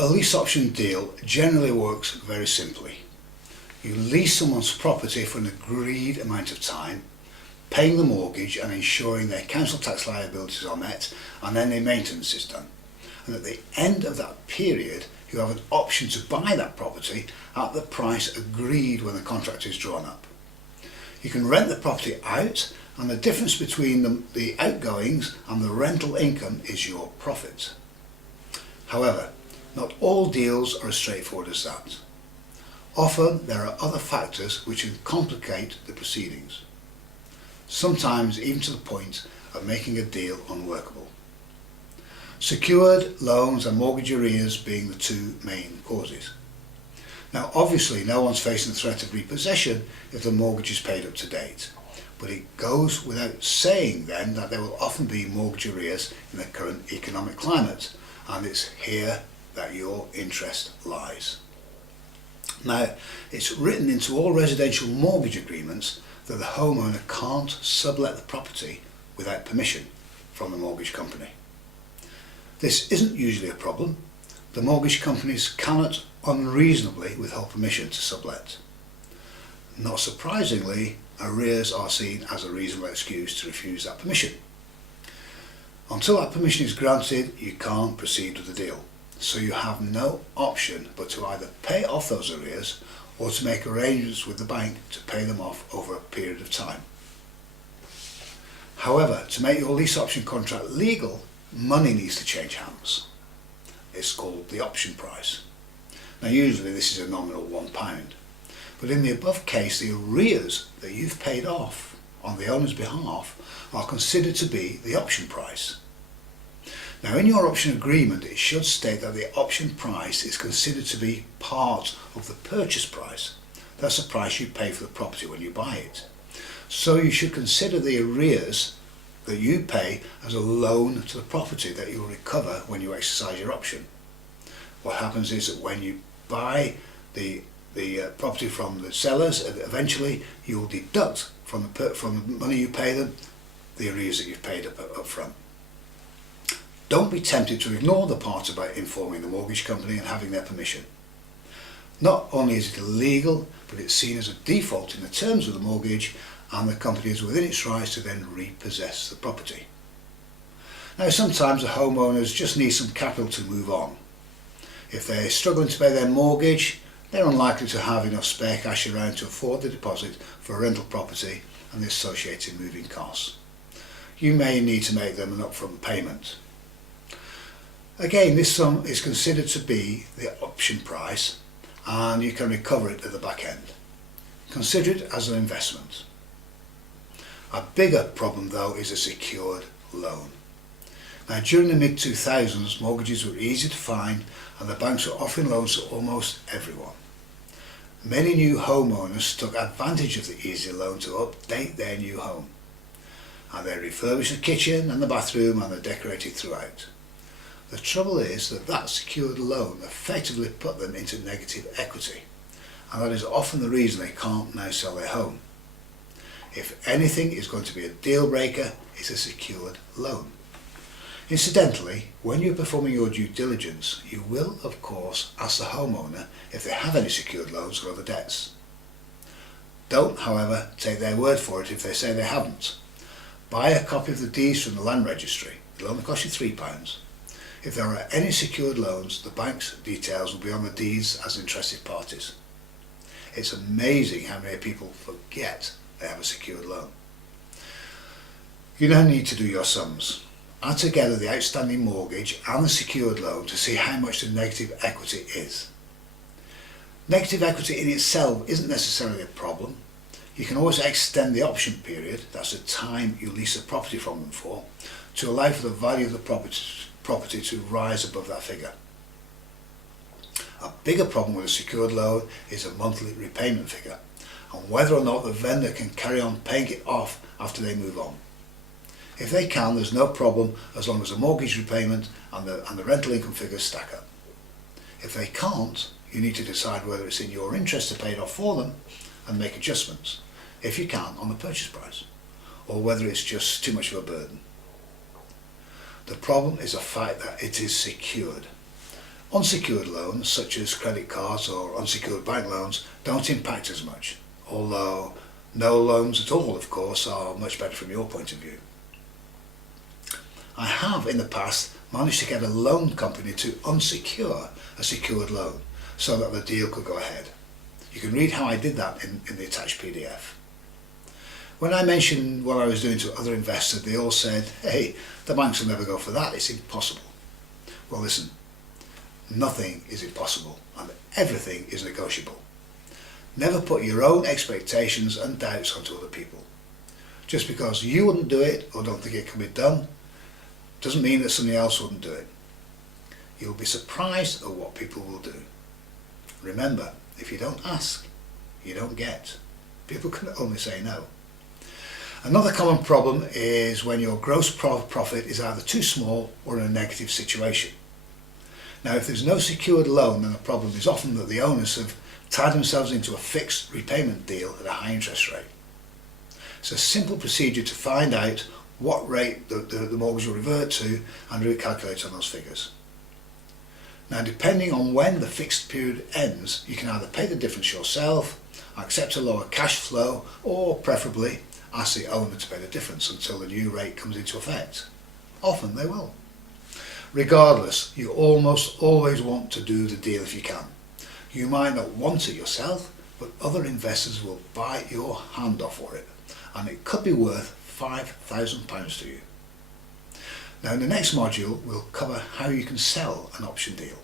a lease option deal generally works very simply. You lease someone's property for an agreed amount of time, paying the mortgage and ensuring their council tax liabilities are met and any maintenance is done. And at the end of that period, you have an option to buy that property at the price agreed when the contract is drawn up. You can rent the property out, and the difference between the outgoings and the rental income is your profit. However, not all deals are as straightforward as that. Often there are other factors which can complicate the proceedings, sometimes even to the point of making a deal unworkable. Secured loans and mortgage arrears being the two main causes. Now obviously no one's facing the threat of repossession if the mortgage is paid up to date, but it goes without saying then that there will often be mortgage arrears in the current economic climate, and it's here that your interest lies. Now, it's written into all residential mortgage agreements that the homeowner can't sublet the property without permission from the mortgage company. This isn't usually a problem. The mortgage companies cannot unreasonably withhold permission to sublet. Not surprisingly, arrears are seen as a reasonable excuse to refuse that permission. Until that permission is granted, you can't proceed with the deal. So you have no option but to either pay off those arrears or to make arrangements with the bank to pay them off over a period of time. However, to make your lease option contract legal, money needs to change hands. It's called the option price. Now usually this is a nominal £1, but in the above case the arrears that you've paid off on the owner's behalf are considered to be the option price. Now in your option agreement it should state that the option price is considered to be part of the purchase price. That's the price you pay for the property when you buy it. So you should consider the arrears that you pay as a loan to the property that you'll recover when you exercise your option. What happens is that when you buy the property from the sellers, eventually you'll deduct from the money you pay them the arrears that you've paid up front. Don't be tempted to ignore the part about informing the mortgage company and having their permission. Not only is it illegal, but it's seen as a default in the terms of the mortgage, and the company is within its rights to then repossess the property. Now sometimes the homeowners just need some capital to move on. If they're struggling to pay their mortgage, they're unlikely to have enough spare cash around to afford the deposit for a rental property and the associated moving costs. You may need to make them an upfront payment. Again, this sum is considered to be the option price and you can recover it at the back end. Consider it as an investment. A bigger problem though is a secured loan. Now during the mid-2000s mortgages were easy to find and the banks were offering loans to almost everyone. Many new homeowners took advantage of the easy loan to update their new home, and they refurbished the kitchen and the bathroom and they decorated throughout. The trouble is that that secured loan effectively put them into negative equity, and that is often the reason they can't now sell their home. If anything is going to be a deal breaker, it's a secured loan. Incidentally, when you're performing your due diligence, you will of course ask the homeowner if they have any secured loans or other debts. Don't, however, take their word for it if they say they haven't. Buy a copy of the deeds from the land registry. It'll only cost you £3. If there are any secured loans, the bank's details will be on the deeds as interested parties. It's amazing how many people forget they have a secured loan. You now need to do your sums. Add together the outstanding mortgage and the secured loan to see how much the negative equity is. Negative equity in itself isn't necessarily a problem. You can always extend the option period, that's the time you lease a property from them for, to allow for the value of the property to rise above that figure. A bigger problem with a secured loan is a monthly repayment figure and whether or not the vendor can carry on paying it off after they move on. If they can, there's no problem as long as the mortgage repayment and the rental income figures stack up. If they can't, you need to decide whether it's in your interest to pay it off for them and make adjustments, if you can, on the purchase price, or whether it's just too much of a burden. The problem is the fact that it is secured. Unsecured loans such as credit cards or unsecured bank loans don't impact as much, although no loans at all, of course, are much better from your point of view. I have in the past managed to get a loan company to unsecure a secured loan so that the deal could go ahead. You can read how I did that in the attached PDF. When I mentioned what I was doing to other investors, they all said, hey, the banks will never go for that, it's impossible. Well, listen, nothing is impossible and everything is negotiable. Never put your own expectations and doubts onto other people. Just because you wouldn't do it or don't think it can be done doesn't mean that somebody else wouldn't do it. You'll be surprised at what people will do. Remember, if you don't ask, you don't get. People can only say no. Another common problem is when your gross profit is either too small or in a negative situation. Now, if there's no secured loan, then the problem is often that the owners have tied themselves into a fixed repayment deal at a high interest rate. It's a simple procedure to find out what rate the mortgage will revert to and recalculate on those figures. Now, depending on when the fixed period ends, you can either pay the difference yourself, accept a lower cash flow, or preferably ask the owner to pay the difference until the new rate comes into effect. Often they will. Regardless, you almost always want to do the deal if you can. You might not want it yourself, but other investors will bite your hand off for it, and it could be worth £5,000 to you. Now, in the next module, we'll cover how you can sell an option deal.